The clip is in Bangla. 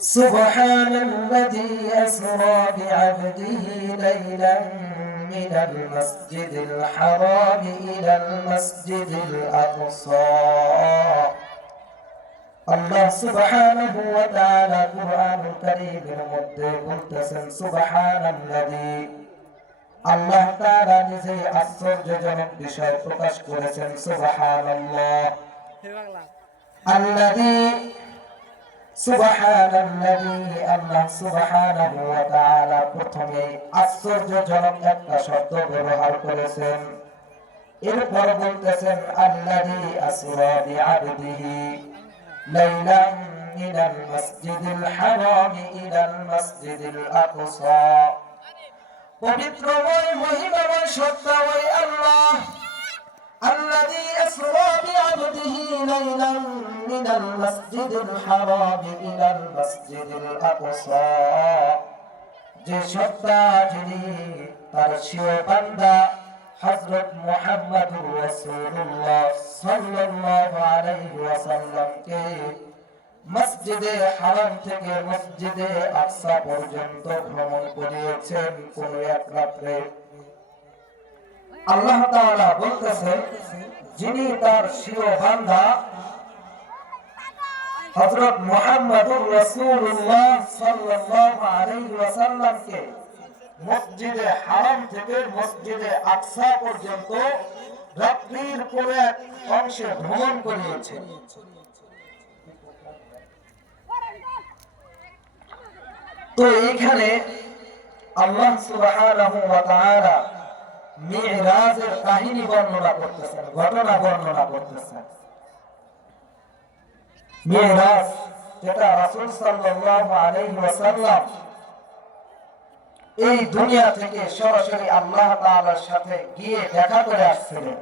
سبحان الذي أسرى بعبده ليلا من المسجد الحرام إلى المسجد الأقصى আল্লাহ সুবহানাহু ওয়া তাআলা কুরআনুল কারীমের মধ্যে বলতেছেন সুবহানাল্লাযী আল্লাহ তাআলা নিজে আশ্চর্যজনক বিষয় প্রকাশ করেছেন সুবহানাল্লাহ আল্লাযী সুবহানাল্লাযী আল্লাহ সুবহানাহু ওয়া তাআলা প্রথমে আশ্চর্যজনক একটা শব্দ ব্যবহার করেছেন। এরপর বলতেছেন আল্লাহি আসরা বিআবদিহি লাইলান মিনাল মাসজিদিল হারাম ইলাল মাসজিদিল আকসা। পবিত্রময় মহিমাময় সত্তাময় আল্লাহ আল্লাহি আসরা বিআবদিহি লাইলান من المسجد الحرام إلى المسجد الأقصى যে সত্তা যিনি তার স্বীয় বান্দা হযরত মুহাম্মদুর রাসূলুল্লাহ সাল্লাল্লাহু আলাইহি ওয়াসাল্লামকে মসজিদে হারাম থেকে মসজিদে আকসা পর্যন্ত ভ্রমণ করিয়েছেন কোন এক রাত্রে আল্লাহ তাআলা বলতেছেন যিনি তার স্বীয় বান্দা হযরত মুহাম্মদুর রাসূলুল্লাহ সাল্লাল্লাহু আলাইহি ওয়াসাল্লামকে মসজিদে হারাম থেকে মসজিদে আকসা পর্যন্ত রাত্রির কোন অংশে ভ্রমণ তো আল্লাহ সুবহানাহু ওয়া তাআলা মিরাজের কাহিনী বর্ণনা করতেছেন, ঘটনা বর্ণনা করতেছেন। মিরাজ যেটা রাসূল সাল্লাল্লাহু আলাইহি ওয়াসাল্লাম এই দুনিয়া থেকে সরাসরি আল্লাহ তাআলার সাথে গিয়ে দেখা করে আসছিলেন।